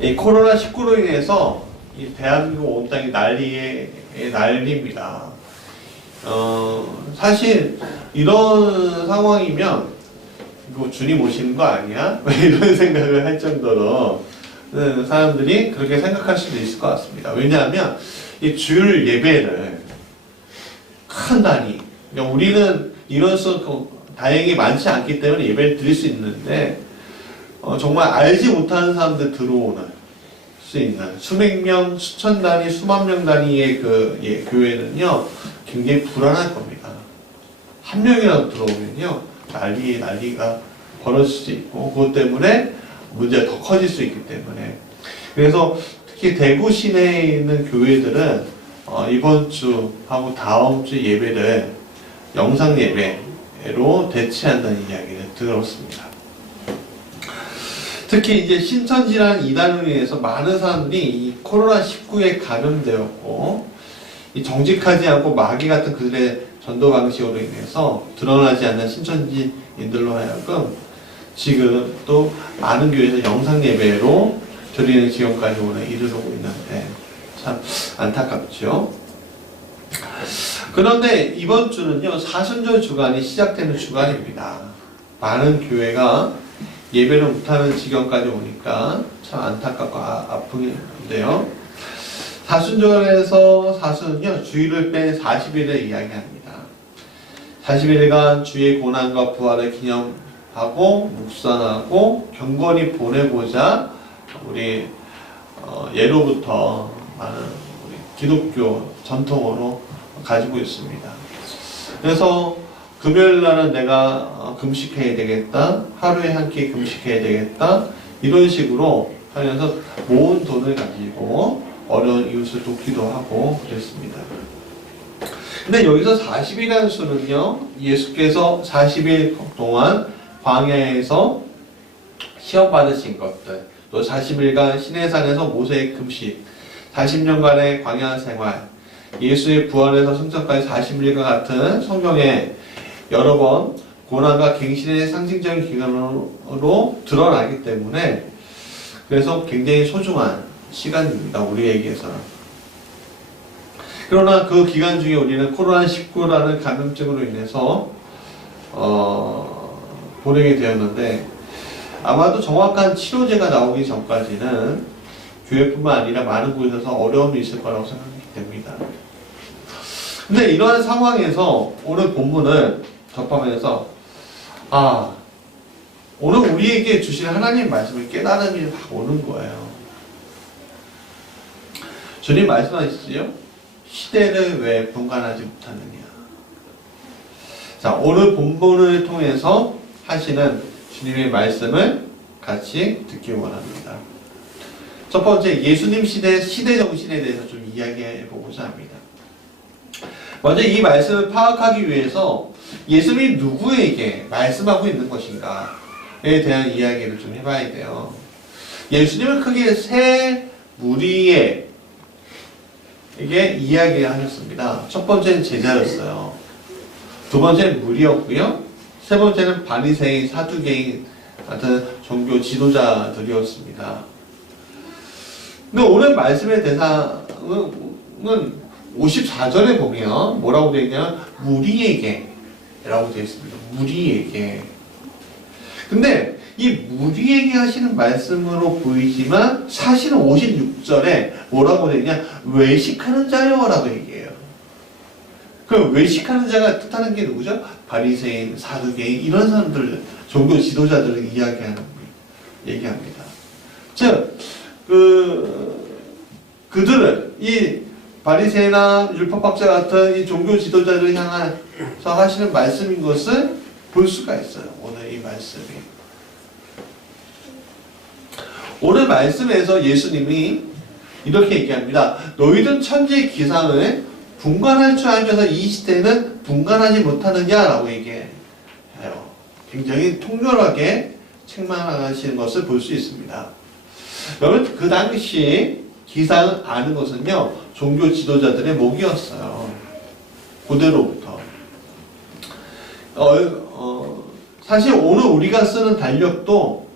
이 코로나19로 인해서 이 대한민국 온 땅이 난리입니다. 사실 이런 상황이면 이거 주님 오시는 거 아니야? 이런 생각을 할 정도로 사람들이 그렇게 생각할 수도 있을 것 같습니다. 왜냐하면 이 주일 예배를 큰 단위, 그러니까 우리는 이런 수 다행히 많지 않기 때문에 예배를 드릴 수 있는데 정말 알지 못하는 사람들 들어오는 수 있는 수백 명, 수천 단위, 수만 명 단위의 교회는요 굉장히 불안할 겁니다. 한 명이라도 들어오면요 난리가 벌어질 수 있고 그것 때문에 문제가 더 커질 수 있기 때문에 그래서 특히 대구 시내에 있는 교회들은 이번 주하고 다음 주 예배를 영상 예배로 대체한다는 이야기를 들었습니다. 특히 이제 신천지라는 이단으로 인해서 많은 사람들이 이 코로나19에 감염되었고 이 정직하지 않고 마귀 같은 그들의 전도 방식으로 인해서 드러나지 않는 신천지인들로 하여금 지금 또 많은 교회에서 영상 예배로 드리는 지경까지 오늘 이르르고 있는데 참 안타깝죠. 그런데 이번 주는요 사순절 주간이 시작되는 주간입니다. 많은 교회가 예배를 못하는 지경까지 오니까 참 안타깝고 아픈데요. 사순절에서 사순은요 주일을 뺀 40일을 이야기합니다. 40일간 주의 고난과 부활을 기념하고 묵상하고 경건히 보내고자 우리 예로부터 많은 우리 기독교 전통으로 가지고 있습니다. 그래서 금요일 날은 내가 금식해야 되겠다, 하루에 한 끼 금식해야 되겠다, 이런 식으로 하면서 모은 돈을 가지고 어려운 이웃을 돕기도 하고 그랬습니다. 근데 여기서 40일이라는 수는요, 예수께서 40일 동안 광야에서 시험 받으신 것들, 또 40일간 시내산에서 모세의 금식, 40년간의 광야 생활, 예수의 부활에서 승천까지 40일과 같은 성경에 여러 번 고난과 갱신의 상징적인 기간으로 드러나기 때문에 그래서 굉장히 소중한 시간입니다. 우리에게서는. 그러나 그 기간 중에 우리는 코로나19라는 감염증으로 인해서 보내게 되었는데 아마도 정확한 치료제가 나오기 전까지는 교회뿐만 아니라 많은 곳에서 어려움이 있을 거라고 생각이 됩니다. 근데 이러한 상황에서 오늘 본문을 접하면서 오늘 우리에게 주신 하나님의 말씀을 깨달음이 막 오는 거예요. 주님 말씀하시지요? 시대를 왜 분간하지 못하느냐. 자, 오늘 본문을 통해서 하시는 주님의 말씀을 같이 듣기 원합니다. 첫 번째, 예수님 시대 정신에 대해서 좀 이야기해 보고자 합니다. 먼저 이 말씀을 파악하기 위해서 예수님이 누구에게 말씀하고 있는 것인가에 대한 이야기를 좀 해봐야 돼요. 예수님은 크게 세 무리에게 이야기하셨습니다. 첫 번째는 제자였어요. 두 번째는 무리였고요. 세 번째는 바리새인, 사두개인 같은 종교 지도자들이었습니다. 근데 오늘 말씀의 대상은 54절에 보면 뭐라고 되어 있냐면 무리에게 라고 되어 있습니다. 무리에게. 근데 이 무리에게 하시는 말씀으로 보이지만 사실은 56절에 뭐라고 되어 있냐, 외식하는 자요 라고 얘기해요. 그 외식하는 자가 뜻하는 게 누구죠? 바리새인, 사두개인 이런 사람들, 종교 지도자들을 얘기합니다. 즉 그들은 이 바리새인이나 율법학자 같은 이 종교 지도자를 향해서 하시는 말씀인 것을 볼 수가 있어요. 오늘 이 말씀이. 오늘 말씀에서 예수님이 이렇게 얘기합니다. 너희들은 천지의 기상을 분간할 줄 알면서 이 시대는 분간하지 못하느냐라고 얘기해요. 굉장히 통렬하게 책망하시는 것을 볼 수 있습니다. 여러분, 그 당시 기상을 아는 것은요, 종교 지도자들의 목이었어요. 고대로부터. 사실 오늘 우리가 쓰는 달력도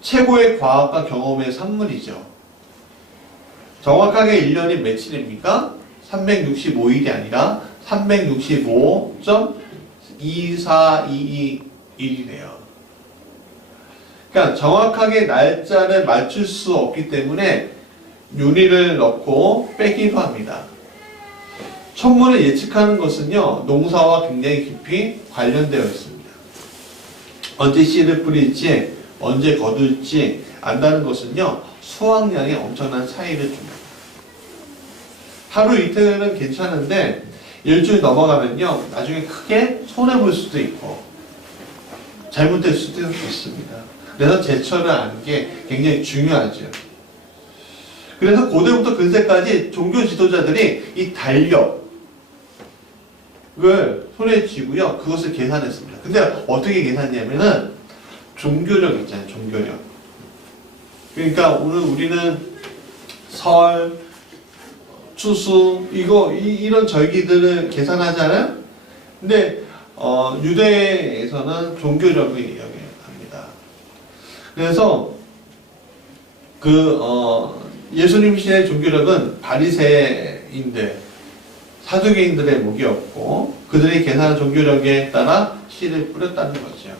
최고의 과학과 경험의 산물이죠. 정확하게 1년이 며칠입니까? 365일이 아니라 365.2422일이네요. 그러니까 정확하게 날짜를 맞출 수 없기 때문에 윤희를 넣고 빼기도 합니다. 천문을 예측하는 것은요, 농사와 굉장히 깊이 관련되어 있습니다. 언제 씨를 뿌릴지, 언제 거둘지 안다는 것은요, 수확량에 엄청난 차이를 줍니다. 하루 이틀은 괜찮은데 일주일 넘어가면요, 나중에 크게 손해볼 수도 있고 잘못될 수도 있습니다. 그래서 제철을 아는 게 굉장히 중요하죠. 그래서 고대부터 근세까지 종교 지도자들이 이 달력을 손에 쥐고요, 그것을 계산했습니다. 근데 어떻게 계산했냐면은 종교력 있잖아요, 종교력. 그러니까 오늘 우리는 설, 추수, 이런 절기들을 계산하잖아요? 근데, 유대에서는 종교력을 이야기합니다. 그래서, 예수님 시대의 종교력은 바리새인들, 사두개인들의 무기였고, 그들이 계산한 종교력에 따라 씨를 뿌렸다는 거죠.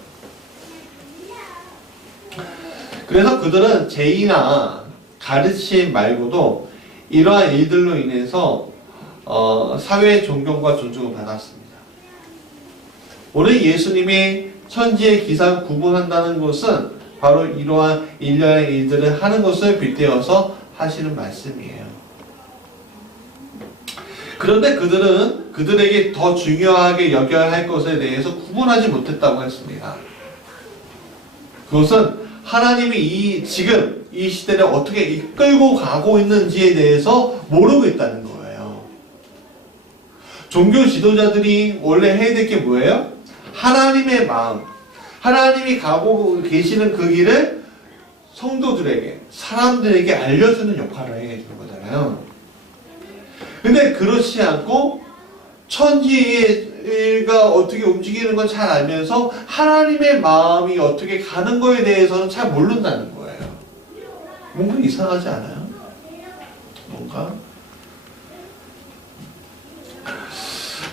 그래서 그들은 제의나 가르침 말고도 이러한 일들로 인해서 사회의 존경과 존중을 받았습니다. 오늘 예수님이 천지의 기상 구분한다는 것은 바로 이러한 일련의 일들을 하는 것을 빗대어서 하시는 말씀이에요. 그런데 그들은 그들에게 더 중요하게 여겨야 할 것에 대해서 구분하지 못했다고 했습니다. 그것은 하나님이 지금 이 시대를 어떻게 이끌고 가고 있는지에 대해서 모르고 있다는 거예요. 종교 지도자들이 원래 해야 될 게 뭐예요? 하나님의 마음, 하나님이 가고 계시는 그 길을 성도들에게, 사람들에게 알려주는 역할을 해야 되는 거잖아요. 근데 그렇지 않고 천지가 어떻게 움직이는 건 잘 알면서 하나님의 마음이 어떻게 가는 거에 대해서는 잘 모른다는 거예요. 뭔가 이상하지 않아요? 뭔가?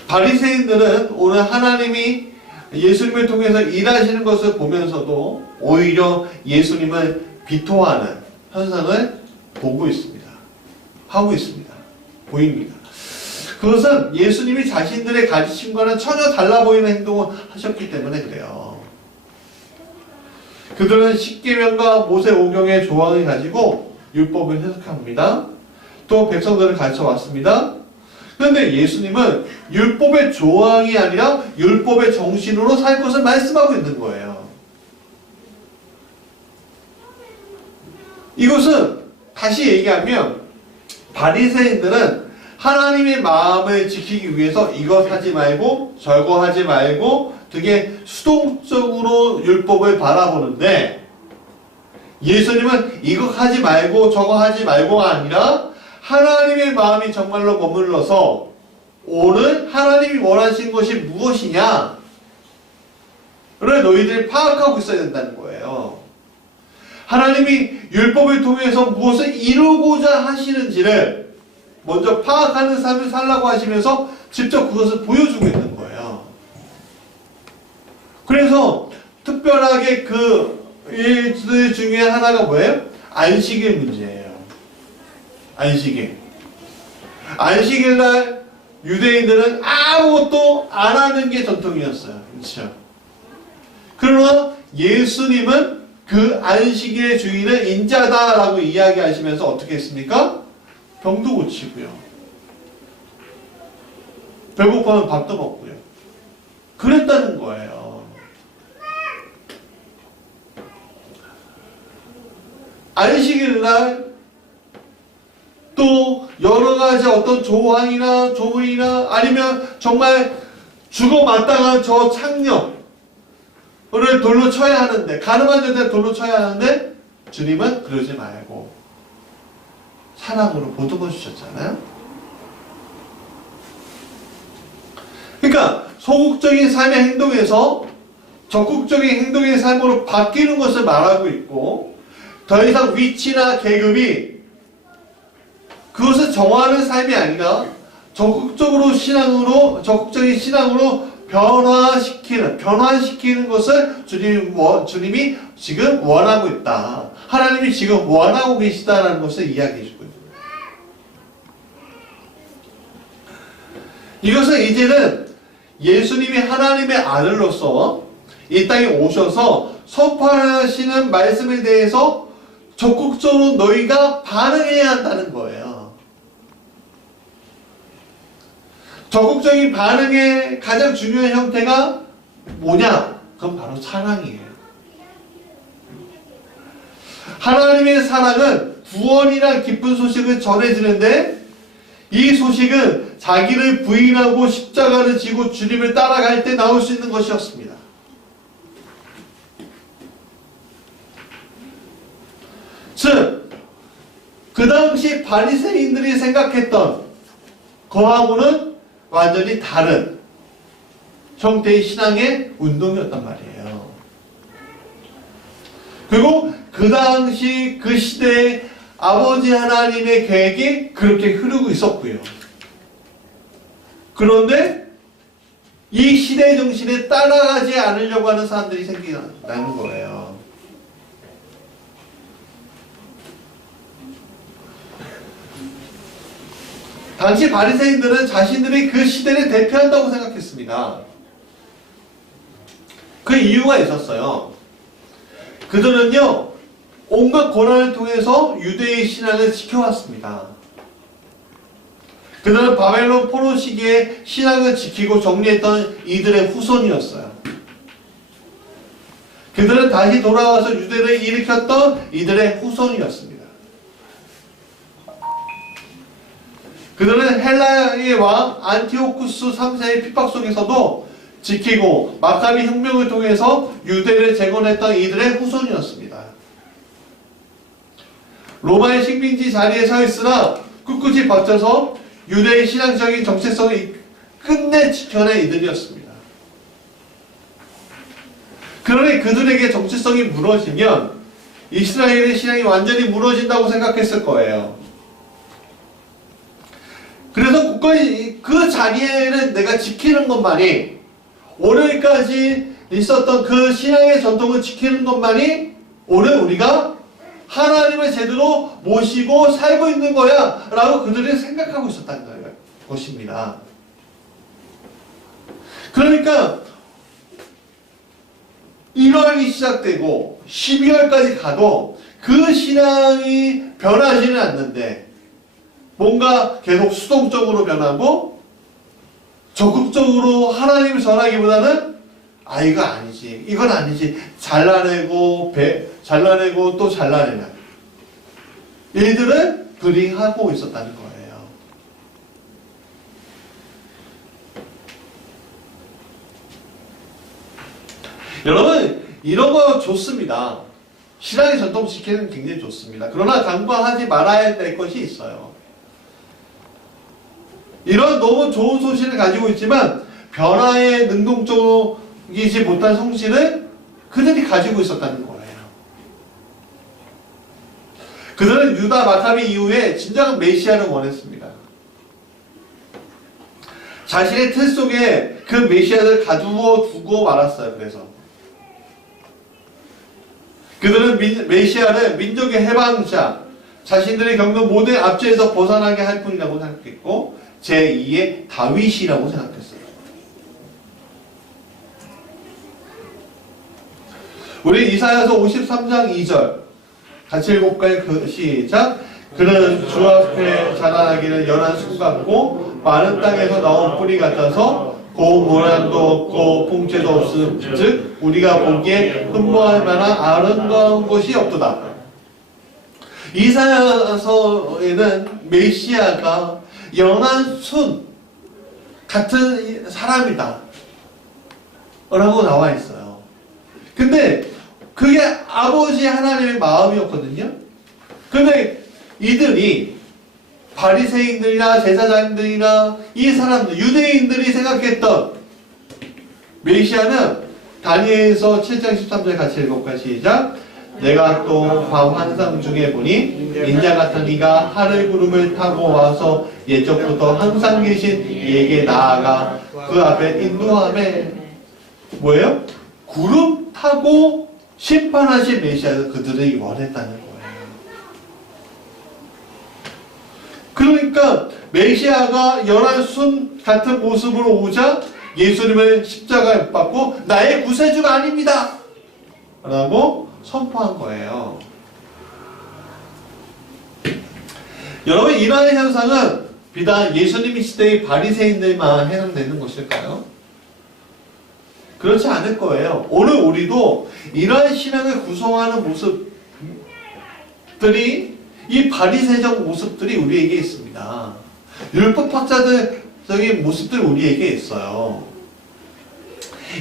바리새인들은 오늘 하나님이 예수님을 통해서 일하시는 것을 보면서도 오히려 예수님을 비토하는 현상을 보고 있습니다. 하고 있습니다. 보입니다. 그것은 예수님이 자신들의 가르침과는 전혀 달라 보이는 행동을 하셨기 때문에 그래요. 그들은 십계명과 모세 오경의 조항을 가지고 율법을 해석합니다. 또 백성들을 가르쳐 왔습니다. 그런데 예수님은 율법의 조항이 아니라 율법의 정신으로 살 것을 말씀하고 있는 거예요. 이것은 다시 얘기하면 바리새인들은 하나님의 마음을 지키기 위해서 이것 하지 말고 저거 하지 말고 되게 수동적으로 율법을 바라보는데, 예수님은 이거 하지 말고 저거 하지 말고가 아니라 하나님의 마음이 정말로 머물러서 오늘 하나님이 원하시는 것이 무엇이냐를 너희들이 파악하고 있어야 된다는 거예요. 하나님이 율법을 통해서 무엇을 이루고자 하시는지를 먼저 파악하는 삶을 살라고 하시면서 직접 그것을 보여주고 있는 거예요. 그래서 특별하게 그 일들 중에 하나가 뭐예요? 안식일 문제예요. 안식일. 안식일 날 유대인들은 아무것도 안 하는 게 전통이었어요. 그렇죠? 그러나 예수님은 그 안식일의 주인은 인자다라고 이야기하시면서 어떻게 했습니까? 병도 고치고요. 배고파면 밥도 먹고요. 그랬다는 거예요. 안식일 날 또 여러 가지 어떤 조항이나 조문이나 아니면 정말 죽어 마땅한 저 창녀를 돌로 쳐야 하는데, 가늠한 자들 돌로 쳐야 하는데 주님은 그러지 말고 사랑으로 보듬어 주셨잖아요. 그러니까 소극적인 삶의 행동에서 적극적인 행동의 삶으로 바뀌는 것을 말하고 있고, 더 이상 위치나 계급이 그것을 정하는 삶이 아니라 적극적인 신앙으로 변화시키는 것을 주님이 지금 원하고 있다. 하나님이 지금 원하고 계시다라는 것을 이야기해 주고 있습니다. 이것은 이제는 예수님이 하나님의 아들로서 이 땅에 오셔서 선포하시는 말씀에 대해서 적극적으로 너희가 반응해야 한다는 거예요. 적극적인 반응의 가장 중요한 형태가 뭐냐? 그건 바로 사랑이에요. 하나님의 사랑은 구원이란 기쁜 소식을 전해지는데 이 소식은 자기를 부인하고 십자가를 지고 주님을 따라갈 때 나올 수 있는 것이었습니다. 즉, 그 당시 바리새인들이 생각했던 거하고는 완전히 다른 형태의 신앙의 운동이었단 말이에요. 그리고 그 당시 그 시대에 아버지 하나님의 계획이 그렇게 흐르고 있었고요. 그런데 이 시대 정신에 따라가지 않으려고 하는 사람들이 생긴다는 거예요. 당시 바리새인들은 자신들이 그 시대를 대표한다고 생각했습니다. 그 이유가 있었어요. 그들은요, 온갖 고난을 통해서 유대의 신앙을 지켜왔습니다. 그들은 바벨론 포로 시기에 신앙을 지키고 정리했던 이들의 후손이었어요. 그들은 다시 돌아와서 유대를 일으켰던 이들의 후손이었습니다. 그들은 헬라의 왕 안티오쿠스 3세의 핍박 속에서도 지키고 마카비 혁명을 통해서 유대를 재건했던 이들의 후손이었습니다. 로마의 식민지 자리에 서 있으나 꿋꿋이 버텨서 유대의 신앙적인 정체성을 끝내 지켜낸 이들이었습니다. 그러니 그들에게 정체성이 무너지면 이스라엘의 신앙이 완전히 무너진다고 생각했을 거예요. 그래서 굳건히 그 자리에는 내가 지키는 것만이, 오늘까지 있었던 그 신앙의 전통을 지키는 것만이 오늘 우리가 하나님을 제대로 모시고 살고 있는 거야 라고 그들이 생각하고 있었다는 것입니다. 그러니까 1월이 시작되고 12월까지 가도 그 신앙이 변하지는 않는데 뭔가 계속 수동적으로 변하고 적극적으로 하나님을 전하기보다는 이거 아니지, 이건 아니지, 잘라내고 또 잘라내냐, 일들을 불이하고 있었다는 거예요. 여러분, 이런 거 좋습니다. 신앙의 전통 지키는 게 굉장히 좋습니다. 그러나 간과하지 말아야 될 것이 있어요. 이런 너무 좋은 소신을 가지고 있지만 변화에 능동적이지 못한 성실을 그들이 가지고 있었다는 거예요. 그들은 유다 마카비 이후에 진정한 메시아를 원했습니다. 자신의 틀 속에 그 메시아를 가두어 두고 말았어요. 그래서 그들은 메시아를 민족의 해방자, 자신들이 겪는 모든 압제에서 벗어나게 할 뿐이라고 생각했고 제2의 다윗이라고 생각했어요. 우리 이사야서 53장 2절 같이 읽어볼까요? 시작. 그는 주 앞에 자라나기를 연한 숲 같고 마른 땅에서 나온 뿌리 같아서 고운 모양도 없고 풍채도 없음. 즉 우리가 보기에 흠모할 만한 아름다운 것이 없도다. 이사야서에는 메시아가 연한 순 같은 사람이다 라고 나와 있어요. 근데 그게 아버지 하나님의 마음이었거든요. 근데 이들이 바리새인들이나 제사장들이나 이 사람들, 유대인들이 생각했던 메시아는 다니엘서 7장 13절 같이 읽어볼까요? 시작. 내가 또 밤 환상 중에 보니 인자 같은 이가 하늘 구름을 타고 와서 예적부터 항상 계신 이에게 나아가 그 앞에 인도함에 뭐예요? 구름 타고 심판하신 메시아를 그들이 원했다는 거예요. 그러니까 메시아가 열한 순 같은 모습으로 오자 예수님을 십자가에 못 박고 나의 구세주가 아닙니다 라고 선포한 거예요. 여러분, 이러한 현상은 비단 예수님이 시대의 바리새인들만 해당되는 것일까요? 그렇지 않을 거예요. 오늘 우리도 이러한 신앙을 구성하는 모습들이, 이 바리새적 모습들이 우리에게 있습니다. 율법학자들적인 모습들이 우리에게 있어요.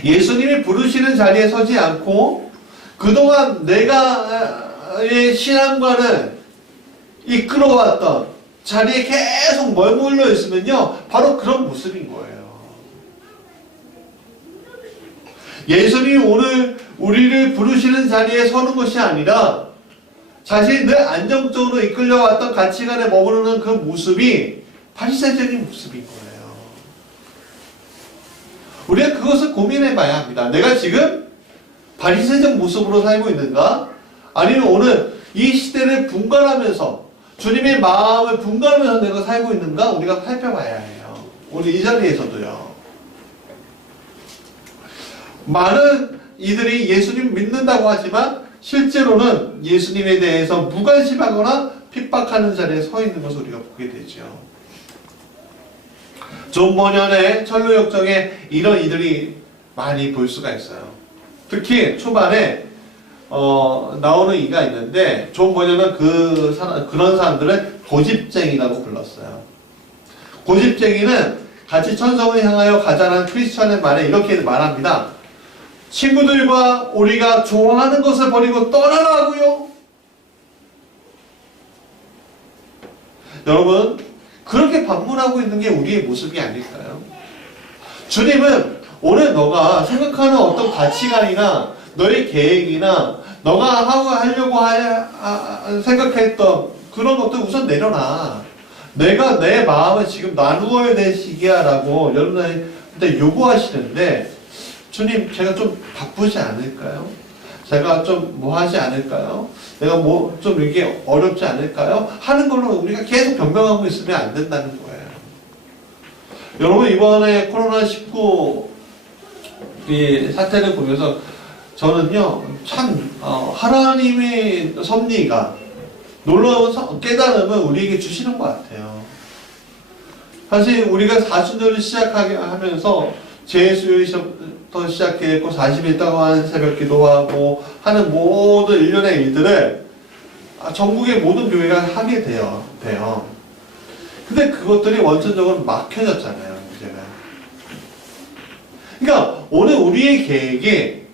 예수님이 부르시는 자리에 서지 않고 그동안 내가의 신앙관을 이끌어왔던 자리에 계속 머물러 있으면요, 바로 그런 모습인 거예요. 예수님이 오늘 우리를 부르시는 자리에 서는 것이 아니라 자신이 늘 안정적으로 이끌려왔던 가치관에 머무르는 그 모습이 바리새적인 모습인 거예요. 우리가 그것을 고민해 봐야 합니다. 내가 지금 바리새적 모습으로 살고 있는가? 아니면 오늘 이 시대를 분간하면서 주님의 마음을 분간하면서 내가 살고 있는가? 우리가 살펴봐야 해요. 오늘 이 자리에서도요. 많은 이들이 예수님 믿는다고 하지만 실제로는 예수님에 대해서 무관심하거나 핍박하는 자리에 서 있는 것을 우리가 보게 되죠. 존 버년의 철로역정에 이런 이들이 많이 볼 수가 있어요. 특히 초반에 나오는 이가 있는데 존 버년은 그런 사람들을 고집쟁이라고 불렀어요. 고집쟁이는 같이 천성을 향하여 가자는 크리스천의 말에 이렇게 말합니다. 친구들과 우리가 좋아하는 것을 버리고 떠나라고요. 여러분, 그렇게 반문하고 있는 게 우리의 모습이 아닐까요? 주님은 오늘 너가 생각하는 어떤 가치관이나 너의 계획이나 너가 하려고 생각했던 그런 것들 우선 내려놔. 내가 내 마음을 지금 나누어야 될 시기야 라고 여러분한테 요구하시는데, 주님, 제가 좀 바쁘지 않을까요? 제가 좀 뭐 하지 않을까요? 내가 뭐 좀 이게 어렵지 않을까요? 하는 걸로 우리가 계속 변명하고 있으면 안 된다는 거예요. 여러분, 이번에 코로나19 이 사태를 보면서 저는요, 참 하나님의 섭리가, 놀라운 깨달음을 우리에게 주시는 것 같아요. 사실 우리가 4주년을 시작하게 하면서 제수요일부터 시작했고 40일 동안 새벽 기도하고 하는 모든 일련의 일들을 전국의 모든 교회가 하게 돼요. 근데 그것들이 원천적으로 막혀졌잖아요, 이제는. 그러니까 오늘 우리의 계획이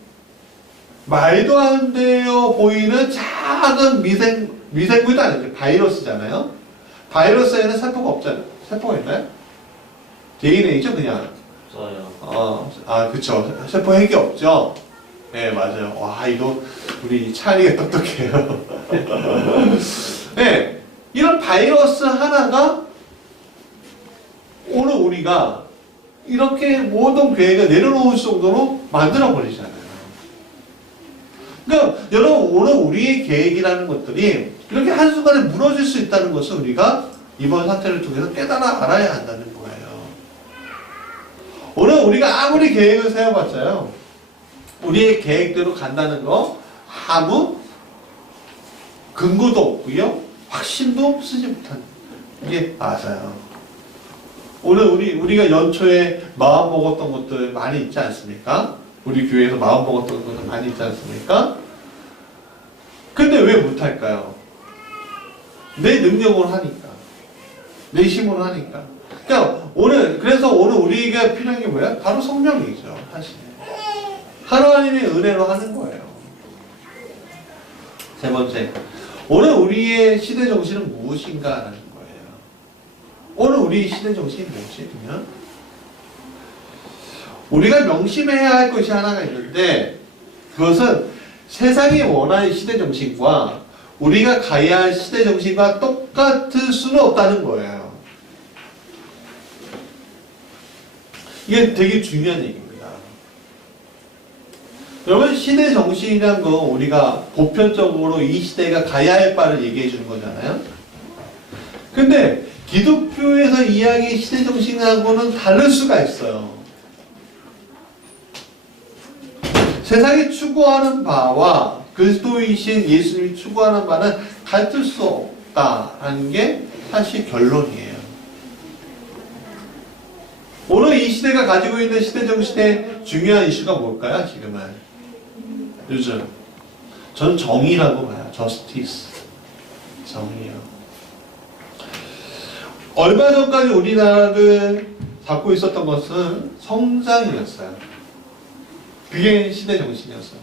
말도 안 되어 보이는 작은 미생물도 아니죠. 바이러스잖아요. 바이러스에는 세포가 없잖아요. 세포가 있나요? DNA죠, 그냥. 그쵸. 세포 핵이 없죠? 네, 맞아요. 와, 이거, 우리 찰리가 똑똑해요. 네, 이런 바이러스 하나가 오늘 우리가 이렇게 모든 계획을 내려놓을 정도로 만들어버리잖아요. 그러니까, 여러분, 오늘 우리의 계획이라는 것들이 이렇게 한순간에 무너질 수 있다는 것을 우리가 이번 사태를 통해서 깨달아 알아야 한다는 거예요. 오늘 우리가 아무리 계획을 세워봤자요, 우리의 계획대로 간다는 거 아무 근거도 없고요, 확신도 쓰지 못하는 게 맞아요. 오늘 우리가 연초에 마음 먹었던 것들 많이 있지 않습니까? 우리 교회에서 마음 먹었던 것들 많이 있지 않습니까? 근데 왜 못할까요? 내 능력으로 하니까, 내 힘으로 하니까. 그러니까 그래서 오늘 우리에게 필요한 게 뭐야? 바로 성령이죠, 사실. 하나님의 은혜로 하는 거예요. 세 번째, 오늘 우리의 시대 정신은 무엇인가라는 거예요. 오늘 우리의 시대 정신이 무엇이냐면, 우리가 명심해야 할 것이 하나가 있는데, 그것은 세상이 원하는 시대 정신과 우리가 가야 할 시대 정신과 똑같을 수는 없다는 거예요. 이게 되게 중요한 얘기입니다. 여러분, 시대 정신이란 건 우리가 보편적으로 이 시대가 가야 할 바를 얘기해 주는 거잖아요. 근데 기독교에서 이야기의 시대 정신하고는 다를 수가 있어요. 세상이 추구하는 바와 그리스도이신 예수님이 추구하는 바는 같을 수 없다라는 게 사실 결론이에요. 오늘 이 시대가 가지고 있는 시대 정신의 중요한 이슈가 뭘까요? 지금은 요즘 저는 정의라고 봐요. 저스티스, 정의요. 얼마 전까지 우리나라를 잡고 있었던 것은 성장이었어요. 그게 시대 정신이었어요.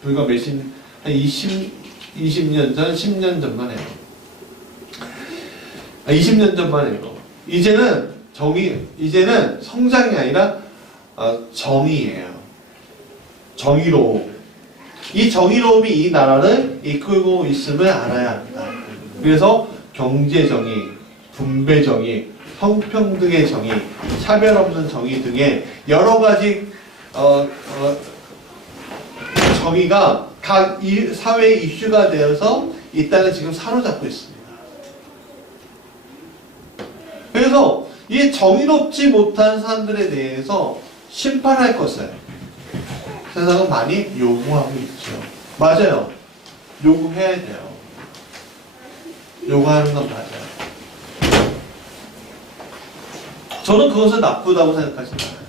불과 한 20년 전, 10년 전만 해도. 20년 전만 해도. 이제는 성장이 아니라 정의예요. 정의로움. 이 정의로움이 이 나라를 이끌고 있음을 알아야 합니다. 그래서 경제 정의, 분배 정의, 성평등의 정의, 차별 없는 정의 등의 여러 가지 정의가 각 사회의 이슈가 되어서 이 땅을 지금 사로잡고 있습니다. 그래서 이 정의롭지 못한 사람들에 대해서 심판할 것을 세상은 많이 요구하고 있죠. 맞아요. 요구해야 돼요. 요구하는 건 맞아요. 저는 그것을 나쁘다고 생각하지 않아요.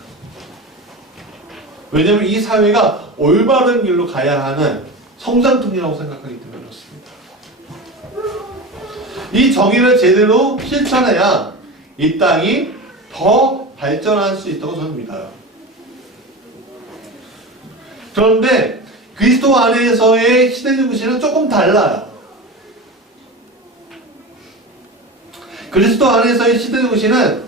왜냐하면 이 사회가 올바른 길로 가야 하는 성장통이라고 생각하기 때문에 그렇습니다. 이 정의를 제대로 실천해야 이 땅이 더 발전할 수 있다고 저는 믿어요. 그런데 그리스도 안에서의 시대 정신은 조금 달라요. 그리스도 안에서의 시대 정신은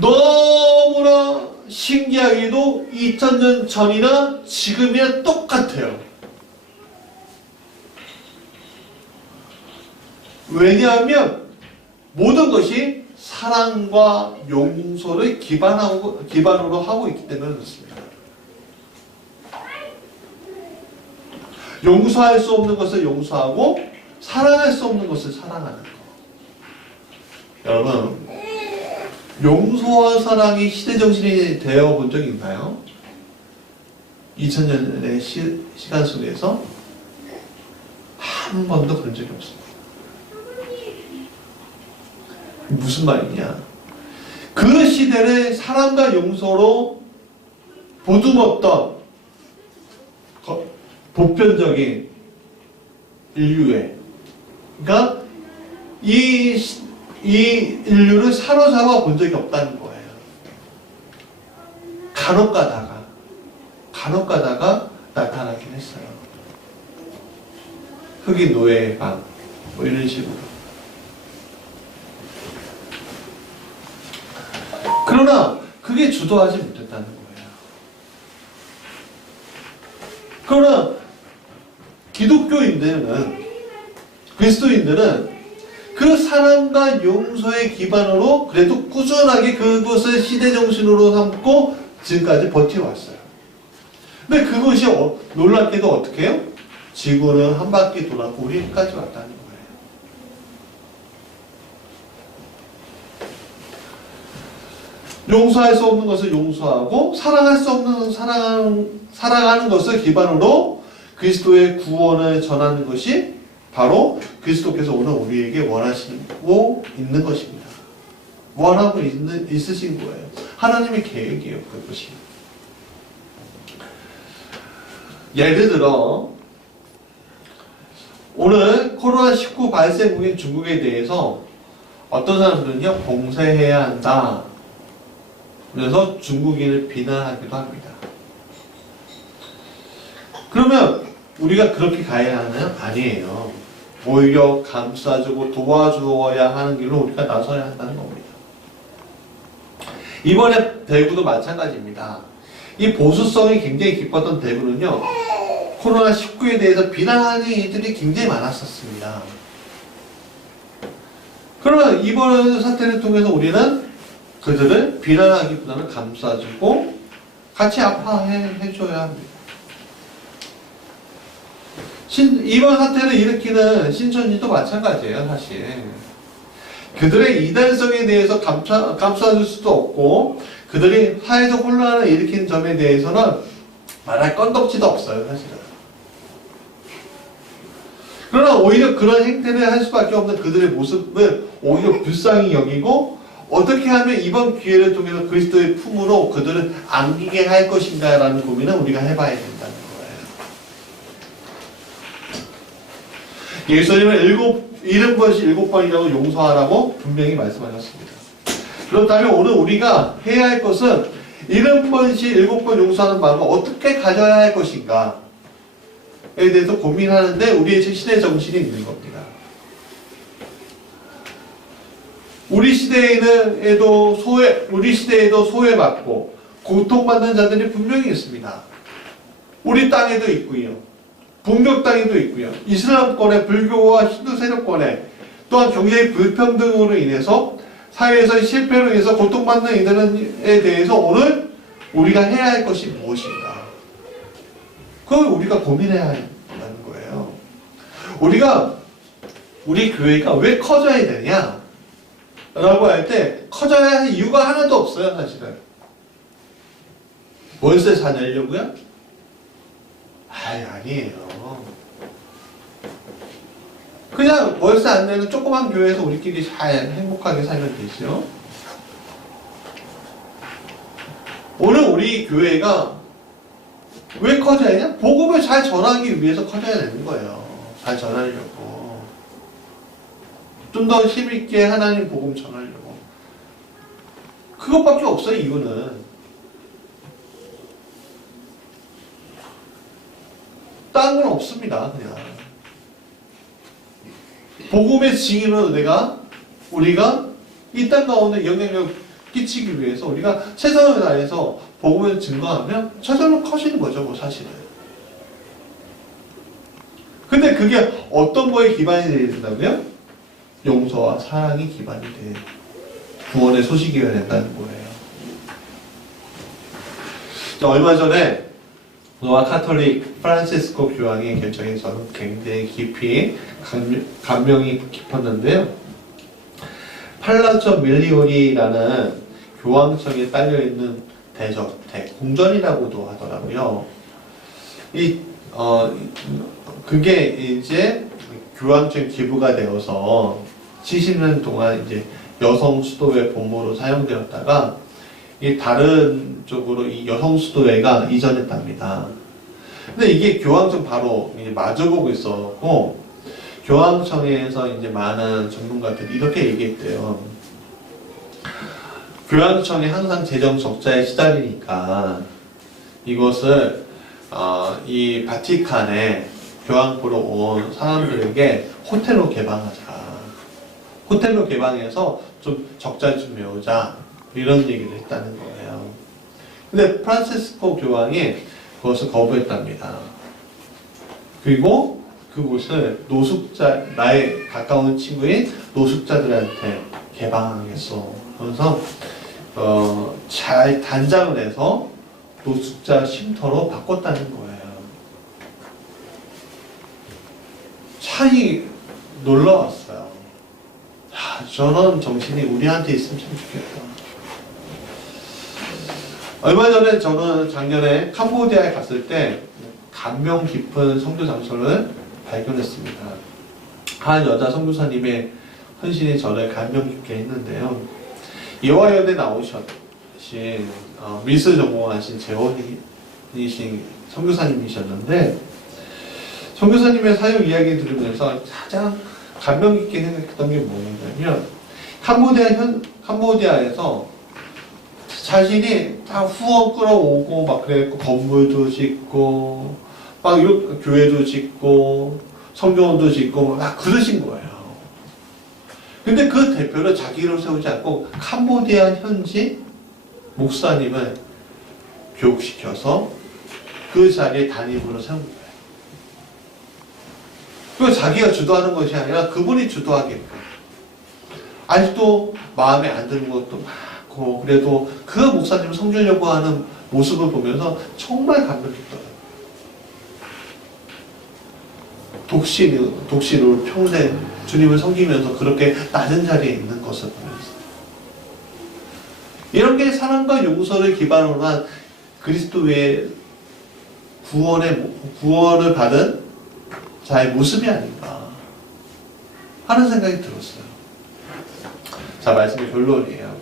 너무나 신기하게도 2000년 전이나 지금이나 똑같아요. 왜냐하면 모든 것이 사랑과 용서를 기반으로 하고 있기 때문에 그렇습니다. 용서할 수 없는 것을 용서하고 사랑할 수 없는 것을 사랑하는 것. 여러분, 용서와 사랑이 시대정신이 되어본 적이 있나요? 2000년의 시간 속에서 한 번도 그런 적이 없습니다. 무슨 말이냐? 그 시대를 사랑과 용서로 보듬었던 보편적인 인류의, 그러니까 이 인류를 사로잡아 본 적이 없다는 거예요. 간혹 가다가 나타나긴 했어요. 흑인 노예의 방, 뭐 이런 식으로. 그러나 그게 주도하지 못했다는 거예요. 그러나 기독교인들은, 그리스도인들은 그 사랑과 용서의 기반으로 그래도 꾸준하게 그것을 시대정신으로 삼고 지금까지 버텨왔어요. 근데 그것이 놀랍게도 어떻게 해요? 지구는 한 바퀴 돌았고 우리까지 왔다는 거예요. 용서할 수 없는 것을 용서하고 사랑할 수 없는 사랑하는 것을 기반으로 그리스도의 구원을 전하는 것이 바로 그리스도께서 오늘 우리에게 원하시고 있는 것입니다. 원하고 있으신 거예요. 하나님의 계획이에요, 그것이. 예를 들어 오늘 코로나19 발생국인 중국에 대해서 어떤 사람들은요, 봉쇄해야 한다. 그래서 중국인을 비난하기도 합니다. 그러면 우리가 그렇게 가야 하나요? 아니에요. 오히려 감싸주고 도와주어야 하는 길로 우리가 나서야 한다는 겁니다. 이번에 대구도 마찬가지입니다. 이 보수성이 굉장히 깊었던 대구는요, 코로나19에 대해서 비난하는 이들이 굉장히 많았었습니다. 그러면 이번 사태를 통해서 우리는 그들을 비난하기보다는 감싸주고 같이 아파해줘야 합니다. 이번 사태를 일으키는 신천지도 마찬가지예요, 사실. 그들의 이단성에 대해서 감싸줄 수도 없고, 그들이 사회적 혼란을 일으키는 점에 대해서는 말할 건덕지도 없어요, 사실은. 그러나 오히려 그런 행태를 할 수밖에 없는 그들의 모습을 오히려 불쌍히 여기고, 어떻게 하면 이번 기회를 통해서 그리스도의 품으로 그들을 안기게 할 것인가라는 고민을 우리가 해봐야 된다는 거예요. 예수님은 70번씩 7번이라고 용서하라고 분명히 말씀하셨습니다. 그렇다면 오늘 우리가 해야 할 것은 70번씩 7번 용서하는 마음을 어떻게 가져야 할 것인가에 대해서 고민하는데 우리의 시대 정신이 있는 겁니다. 우리 시대에도 소외받고 고통받는 자들이 분명히 있습니다. 우리 땅에도 있고요. 북녘 땅에도 있고요. 이슬람권의 불교와 힌두 세력권에 또한 경제의 불평등으로 인해서 사회에서의 실패로 인해서 고통받는 이들에 대해서 오늘 우리가 해야 할 것이 무엇인가? 그걸 우리가 고민해야 한다는 거예요. 우리 교회가 왜 커져야 되냐? 라고 할 때 커져야 할 이유가 하나도 없어요, 사실은. 월세 잘 내려고요? 아니에요. 그냥 월세 안 내는 조그만 교회에서 우리끼리 잘 행복하게 살면 되죠. 오늘 우리 교회가 왜 커져야 되냐? 복음을 잘 전하기 위해서 커져야 되는 거예요. 잘 전하려고. 좀 더 힘있게 하나님 복음 전하려고. 그것밖에 없어요, 이유는. 딴 건 없습니다, 그냥. 복음의 증인으로 우리가 이 땅 가운데 영향력 끼치기 위해서 우리가 최선을 다해서 복음을 증거하면 최선을 커지는 거죠, 뭐 사실은. 근데 그게 어떤 거에 기반이 되어야 된다고요? 용서와 사랑이 기반이 돼. 구원의 소식이어야 된다는 거예요. 얼마 전에 로마 카톨릭 프란시스코 교황의 결정에 저는 굉장히 깊이 감명이 깊었는데요. 팔라조 밀리오리라는 교황청에 딸려있는 대저택, 궁전이라고도 하더라고요. 그게 이제 교황청 기부가 되어서 70년 동안 이제 여성 수도회 본부로 사용되었다가 다른 쪽으로 이 여성 수도회가 이전했답니다. 근데 이게 교황청 바로 이제 마주보고 있었고, 교황청에서 이제 많은 전문가들이 이렇게 얘기했대요. 교황청이 항상 재정 적자에 시달리니까 이것을 이 바티칸에 교황 보러 온 사람들에게 호텔로 개방하자. 호텔로 개방해서 좀 적자 좀 메우자. 이런 얘기를 했다는 거예요. 근데 프란시스코 교황이 그것을 거부했답니다. 그리고 그곳을 나의 가까운 친구인 노숙자들한테 개방하겠어. 그래서 잘 단장을 해서 노숙자 쉼터로 바꿨다는 거예요. 참 놀라웠어요. 저런 정신이 우리한테 있으면 참 좋겠다. 얼마 전에 저는 작년에 캄보디아에 갔을 때 감명 깊은 선교 장소를 발견했습니다. 한 여자 선교사님의 헌신이 저를 감명 깊게 했는데요. 여화여대 나오신 미술 전공하신 재원이신 선교사님이셨는데, 선교사님의 사역 이야기 들으면서 가장 감명 깊게 생각했던 게 뭐냐면, 캄보디아에서 자신이 다 후원 끌어오고 막 그랬고, 건물도 짓고 막 교회도 짓고 성경원도 짓고 막 그러신 거예요. 근데 그 대표를 자기로 세우지 않고 캄보디아 현지 목사님을 교육시켜서 그 자리에 담임으로 세운 거예요. 그 자기가 주도하는 것이 아니라 그분이 주도하게끔. 아직도 마음에 안 드는 것도 많고 그래도 그 목사님을 섬기려고 하는 모습을 보면서 정말 감격했더라고요. 독신으로 평생 주님을 섬기면서 그렇게 낮은 자리에 있는 것을 보면서 이런 게 사랑과 용서를 기반으로 한 그리스도의 구원을 받은 자의 모습이 아닌가 하는 생각이 들었어요. 자, 말씀의 결론이에요.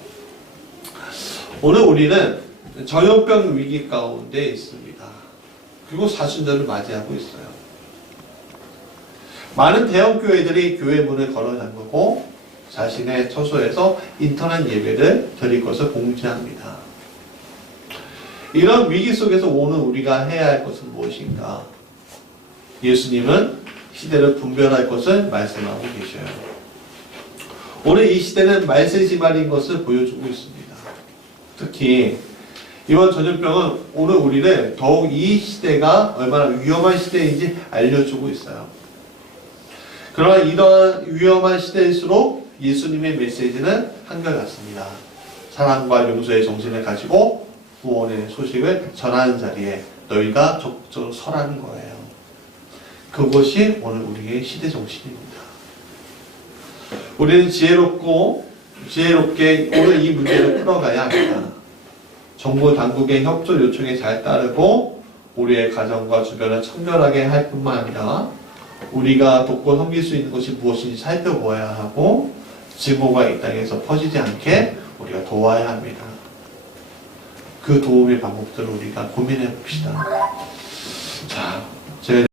오늘 우리는 전염병 위기 가운데 있습니다. 그리고 사순절을 맞이하고 있어요. 많은 대형 교회들이 교회 문을 걸어 잠그고 자신의 처소에서 인터넷 예배를 드릴 것을 공지합니다. 이런 위기 속에서 오늘 우리가 해야 할 것은 무엇인가? 예수님은 시대를 분별할 것을 말씀하고 계셔요. 오늘 이 시대는 말세지말인 것을 보여주고 있습니다. 특히 이번 전염병은 오늘 우리를 더욱 이 시대가 얼마나 위험한 시대인지 알려주고 있어요. 그러나 이러한 위험한 시대일수록 예수님의 메시지는 한결같습니다. 사랑과 용서의 정신을 가지고 구원의 소식을 전하는 자리에 너희가 적극적으로 서라는 거예요. 그것이 오늘 우리의 시대 정신입니다. 우리는 지혜롭게 오늘 이 문제를 풀어가야 합니다. 정부 당국의 협조 요청에 잘 따르고 우리의 가정과 주변을 청결하게 할 뿐만 아니라 우리가 돕고 섬길 수 있는 것이 무엇인지 살펴보아야 하고 증오가 이 땅에서 퍼지지 않게 우리가 도와야 합니다. 그 도움의 방법들을 우리가 고민해 봅시다. 자, 제가